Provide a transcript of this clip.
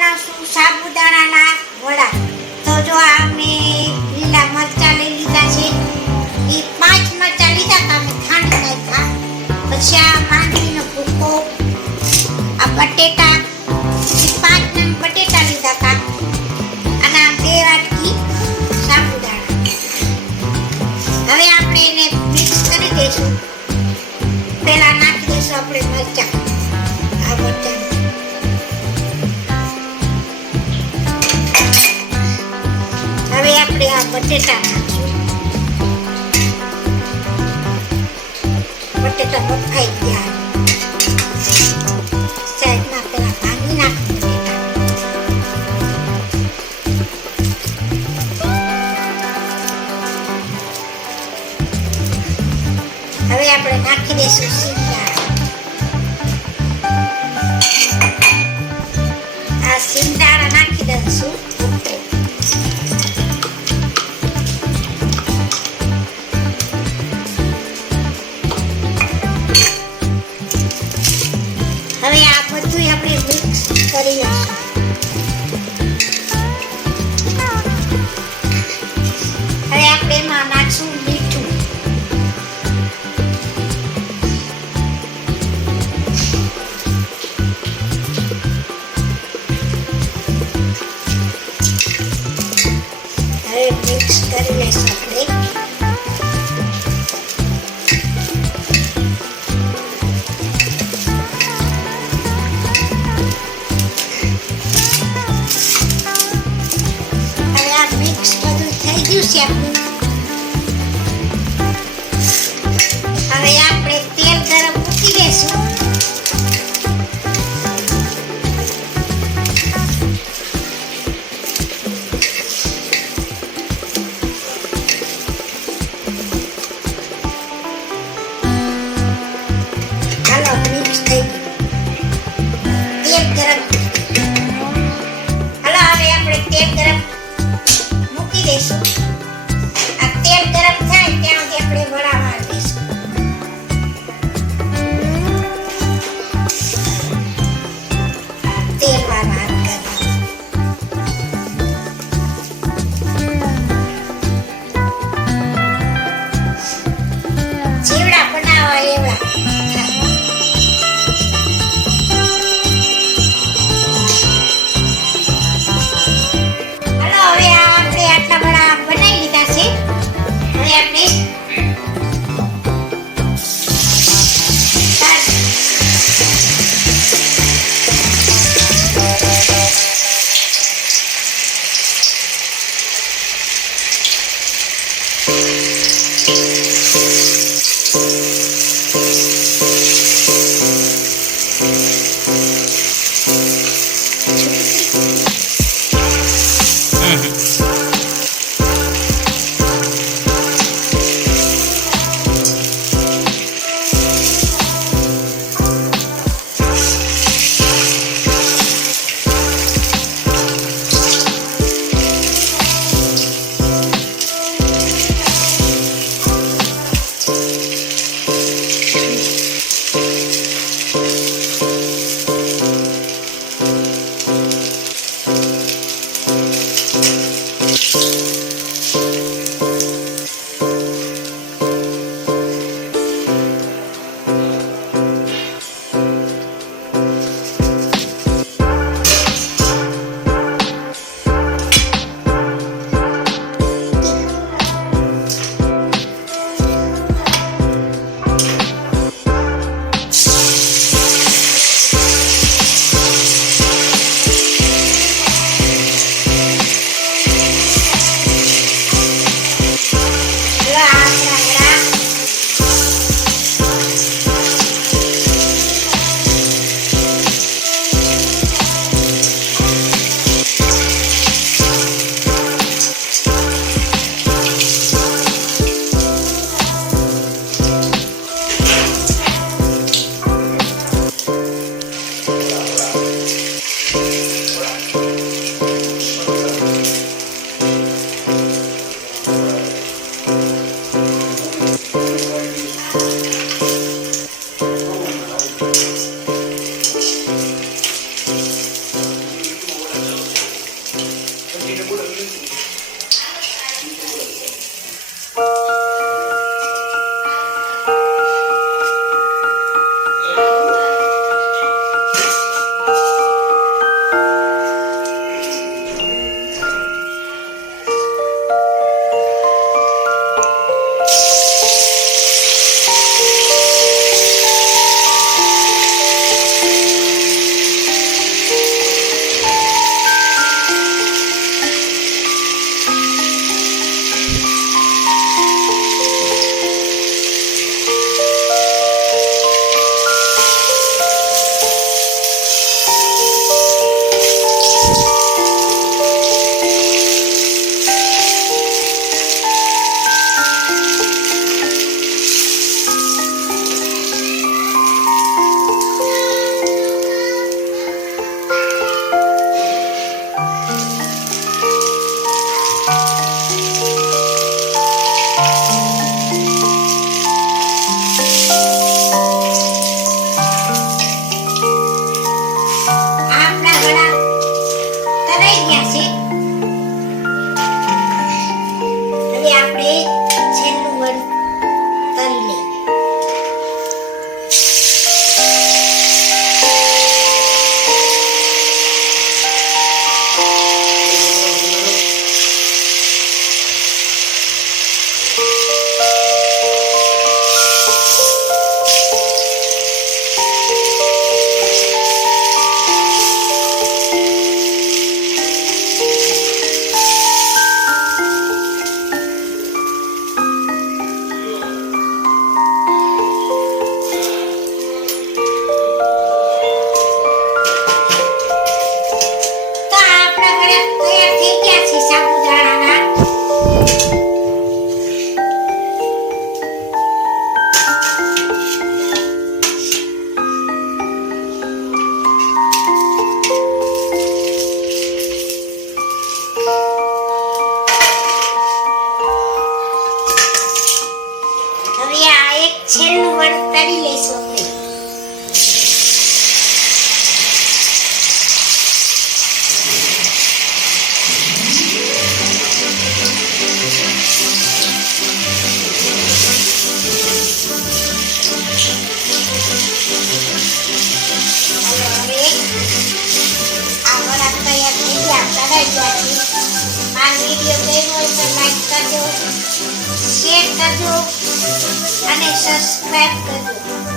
બનાવશું સાબુદાણાના વડા. તો જો આ મેં લીલા મરચાં લઈ લીધા છે. એ 5 મરચાં લીધા હતા મેં ખાંડી નાખ્યા. પછી આ માંડવીનો ભૂકો, આ બટેટા, 5 નંગ બટેટા લીધા હતા અને આ 2 વાટકી સાબુદાણા. હવે આપણે એને મિક્સ કરી દઈશું. પહેલા નાખી દઈશું આપણે મરચાં. આ મરચાં હવે આપણે આ બટેટા નાખીશું. બટેટા બફાઈ ગયા. સાઈડમાં પેલા ભાંગી નાખું બટેટા. હવે આપણે નાખી દઈશું સિંગદાણા. આ સિંગદાણા નાખી દઈશું. હવે આ બધું આપણે મિક્સ કરી લઈશું. હવે આપણે એમાં નાખશું મીઠું. હવે મિક્સ કરી લઈશું આપણે. હવે આપણે તેલ ગરમ મૂકી દઈશું. ચાલો મિક્સ થઈ ગયું. તેલ ગરમ. હાલો હવે આપણે તેલ ગરમ મૂકી દઈશું. તેલ ગરમ થાય ત્યાં સુધી આપણે વડા મારી દઈશું. તેલમાં વાત કરી જેવડા બનાવવા એવડા. હાલો હવે આપણે આટલા વડા બનાવી લીધા છે. હવે આપણે છે સાબુદાણાના. હવે આ એક છેલ્લું વળ તળી લેશું આપણે. મારો વિડીયો ગમ્યો હોય તો લાઈક કરજો, શેર કરજો અને સબસ્ક્રાઇબ કરજો.